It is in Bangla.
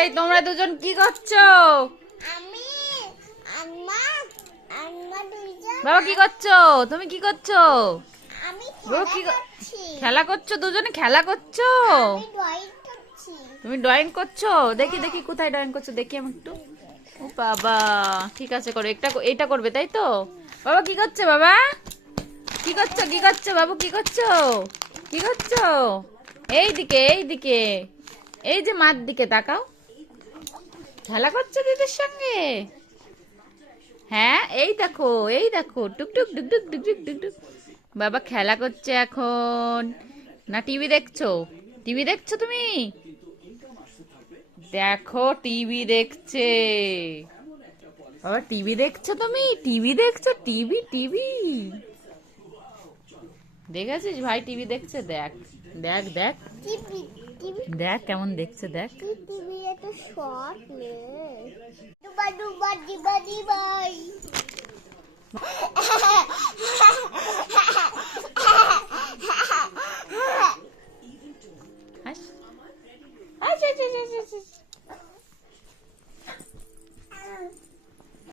এই তোমরা দুজন কি করছো? আমি আম্মা আম্মা দুইজন বাবা কি করছো? তুমি কি করছো? আমি বাবা খেলা কি করছি। খেলা করছো? দুজনে খেলা করছো? আমি ড্রয়িং করছি। তুমি ড্রয়িং করছো? দেখি দেখি কোথায় ড্রয়িং করছো, দেখি আমি একটু। ও বাবা, ঠিক আছে করো, এটা করবে তাই তো? বাবা কি করছে? বাবা কি করছো? কি করছো বাবু? কি করছো? কি করছো? এইদিকে এইদিকে, এই যে মার দিকে তাকাও। খেলা করছো দিদির সঙ্গে? হ্যাঁ, এই দেখো টুকটুক ডুকডুক ডুকডুক ডুকডুক। বাবা খেলা করছে এখন, না টিভি দেখছো? টিভি দেখছো তুমি? দেখো টিভি দেখছে। বাবা টিভি দেখছো তুমি? টিভি দেখছো? টিভি টিভি দেখেছিস ভাই টিভি দেখছে? দেখ দেখ দেখ টিভি টিভি দেখ কেমন দেখছে, দেখ। টিভি এত শর্ট নে ডুবা ডুবা ডিবা ডিবাই হাস হাস হাস হাস হাস হাস।